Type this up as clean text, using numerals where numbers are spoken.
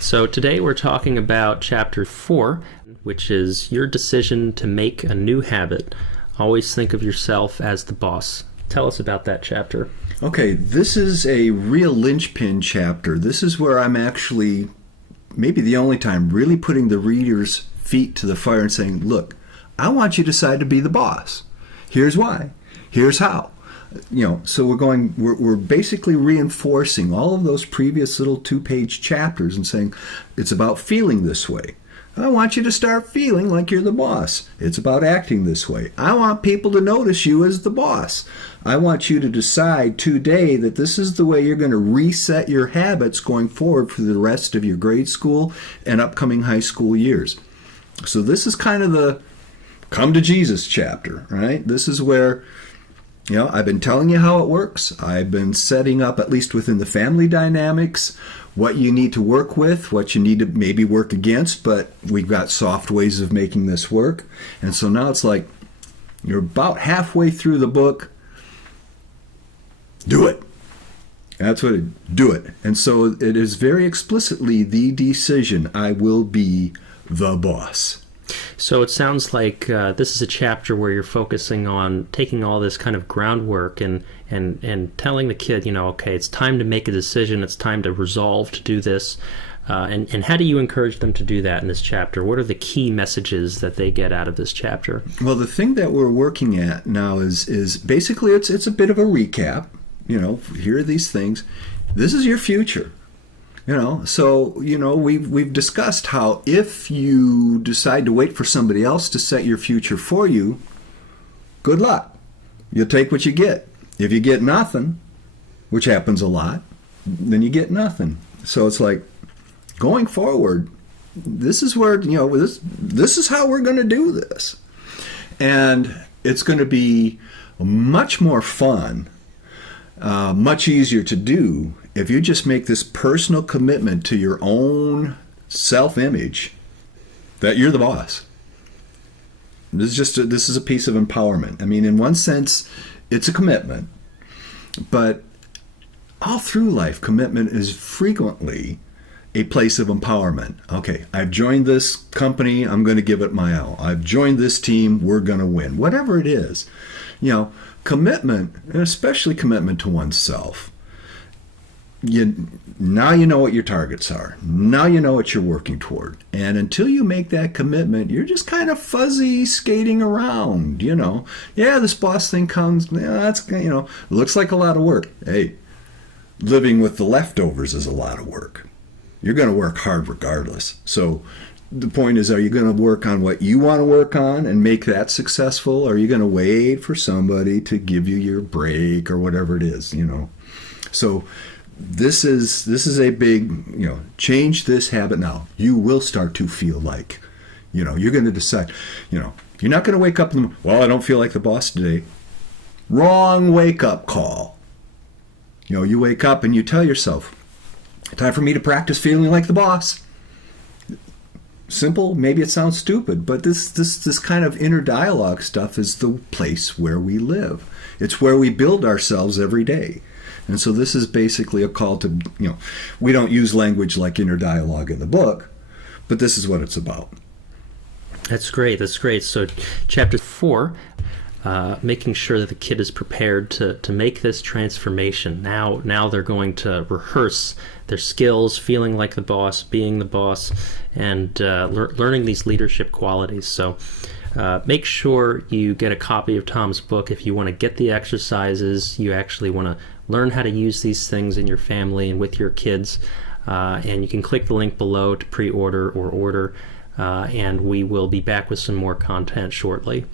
So today we're talking about chapter 4, which is your decision to make a new habit. Always think of yourself as the boss. Tell us about that chapter. Okay, this is a real linchpin chapter. This is where I'm actually, maybe the only time, really putting the reader's feet to the fire and saying, look, I want you to decide to be the boss. Here's why. Here's how. So we're basically reinforcing all of those previous little 2-page chapters and saying, it's about feeling this way. I want you to start feeling like you're the boss. It's about acting this way. I want people to notice you as the boss. I want you to decide today that this is the way you're going to reset your habits going forward for the rest of your grade school and upcoming high school years. So this is kind of the come to Jesus chapter, right? This is where, I've been telling you how it works. I've been setting up, at least within the family dynamics, what you need to work with, what you need to maybe work against, but we've got soft ways of making this work. And so now it's like, you're about halfway through the book. Do it. That's what do it. And so it is very explicitly the decision, I will be the boss. So it sounds like this is a chapter where you're focusing on taking all this kind of groundwork and telling the kid, okay, it's time to make a decision. It's time to resolve to do this. And how do you encourage them to do that in this chapter? What are the key messages that they get out of this chapter? Well, the thing that we're working at now is basically it's a bit of a recap. Here are these things. This is your future. We've discussed how if you decide to wait for somebody else to set your future for you, good luck. You'll take what you get. If you get nothing, which happens a lot, then you get nothing. So it's like, going forward, this is where, this is how we're going to do this. And it's going to be much more fun, much easier to do if you just make this personal commitment to your own self-image that you're the boss. This is a piece of empowerment. I mean, in one sense, it's a commitment, but all through life, commitment is frequently a place of empowerment. Okay, I've joined this company, I'm going to give it my all. I've joined this team, we're going to win. Whatever it is, commitment, and especially commitment to oneself. Now you know what your targets are. Now you know what you're working toward. And until you make that commitment, you're just kind of fuzzy skating around, Yeah, this boss thing comes, that's, looks like a lot of work. Hey, living with the leftovers is a lot of work. You're going to work hard regardless. So the point is, are you going to work on what you want to work on and make that successful? Or are you going to wait for somebody to give you your break or whatever it is, So this is a big, change this habit now. You will start to feel like, you're going to decide, you're not going to wake up and, well, I don't feel like the boss today. Wrong wake-up call. You wake up and you tell yourself, time for me to practice feeling like the boss. Simple, maybe it sounds stupid, but this kind of inner dialogue stuff is the place where we live. It's where we build ourselves every day. And so this is basically a call to, we don't use language like inner dialogue in the book, but this is what it's about. That's great. So chapter 4, making sure that the kid is prepared to make this transformation. Now they're going to rehearse their skills, feeling like the boss, being the boss, and learning these leadership qualities. So make sure you get a copy of Tom's book if you want to get the exercises, you actually want to learn how to use these things in your family and with your kids. And you can click the link below to pre-order or order. And we will be back with some more content shortly.